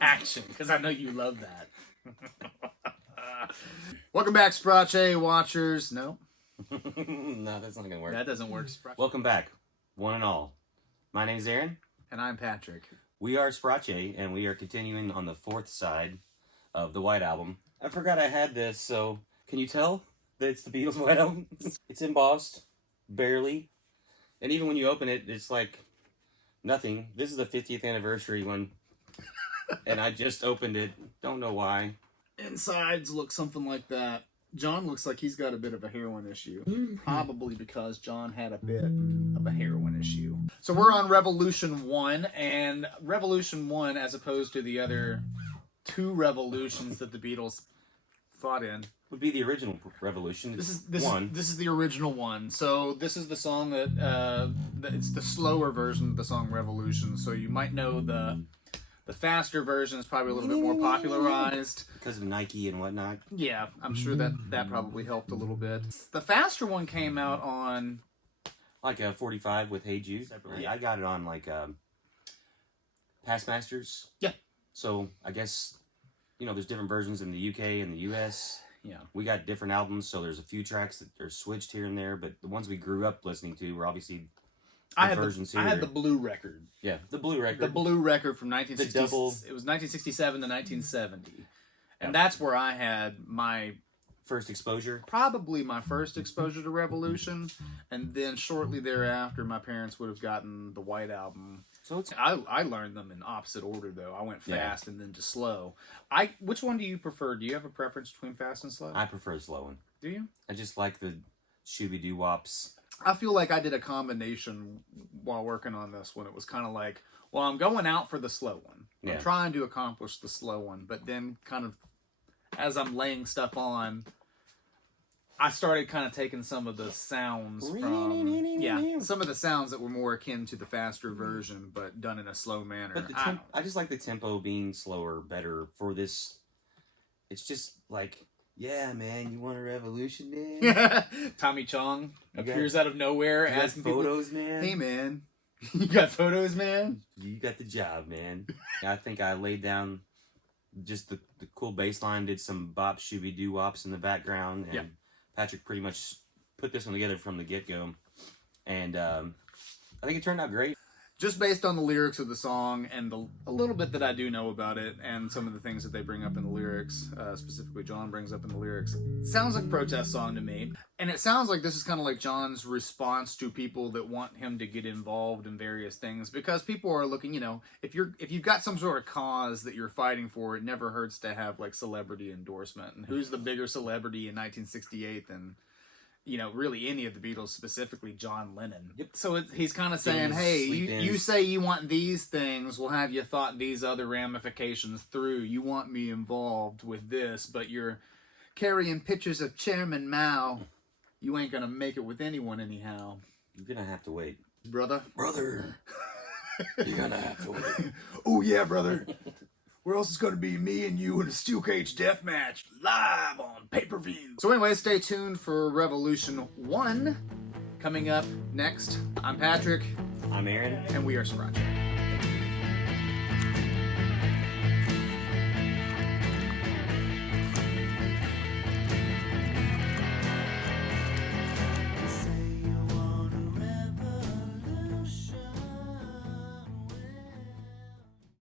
action, because I know you love that. Welcome back, SPRACE watchers. No? No, that's not going to work. That doesn't work. Welcome back, one and all. My name's Aaron. And I'm Patrick. We are SPRACE, and we are continuing on the fourth side of the White Album. I forgot I had this, so can you tell that it's the Beatles' White Album? It's embossed, barely. And even when you open it, it's like nothing. This is the 50th anniversary one. And I just opened it. Don't know why. Insides look something like that. John looks like he's got a bit of a heroin issue. Probably because John had a bit of a heroin issue. So we're on Revolution 1, and Revolution 1, as opposed to the other two revolutions that the Beatles fought in, would be the original Revolution. This is the original one. So this is the song that it's the slower version of the song Revolution. So you might know the faster version is probably a little bit more popularized because of Nike and whatnot. Yeah, I'm sure that probably helped a little bit. The faster one came out on like a 45 with Hey Jude. Yeah. I got it on like Past Masters. Yeah. So I guess there's different versions in the UK and the US. Yeah. We got different albums, so there's a few tracks that are switched here and there, but the ones we grew up listening to were obviously versions here. I had the blue record. Yeah, the blue record. The blue record from 1960. The double. It was 1967 to 1970. And that's where I had my first exposure. Probably my first exposure to Revolution, and then shortly thereafter my parents would have gotten the White Album. So I learned them in opposite order though. I went fast and then to slow. Which one do you prefer? Do you have a preference between fast and slow? I prefer slow one. Do you? I just like the shooby-doo-wops. I feel like I did a combination while working on this one. It was kind of like, well, I'm going out for the slow one. I'm trying to accomplish the slow one, but then kind of as I'm laying stuff on, I started kind of taking some of the sounds from, some of the sounds that were more akin to the faster version, but done in a slow manner. But I just like the tempo being slower, better for this. It's just like, yeah, man, you want a revolution, man? Tommy Chong appears out of nowhere asking photos, man. Hey, man, you got photos, man? You got the job, man. I think I laid down just the cool bass line, did some bop shooby doo wops in the background, and Patrick pretty much put this one together from the get-go, and I think it turned out great. Just based on the lyrics of the song and a little bit that I do know about it, and some of the things that they bring up in the lyrics, specifically John brings up in the lyrics, it sounds like a protest song to me. And it sounds like this is kind of like John's response to people that want him to get involved in various things, because people are looking, if you've got some sort of cause that you're fighting for, it never hurts to have like celebrity endorsement. And who's the bigger celebrity in 1968 than really any of the Beatles, specifically John Lennon. Yep. So he's kind of saying, hey, you say you want these things, well, have you thought these other ramifications through? You want me involved with this, but you're carrying pictures of Chairman Mao. You ain't gonna make it with anyone anyhow. You're gonna have to wait. Brother. You're gonna have to wait. Oh, yeah, brother. Where else is going to be me and you in a steel cage death match live on pay-per-view? So anyway, stay tuned for Revolution 1 coming up next. I'm Patrick. I'm Aaron. And we are SPRACE.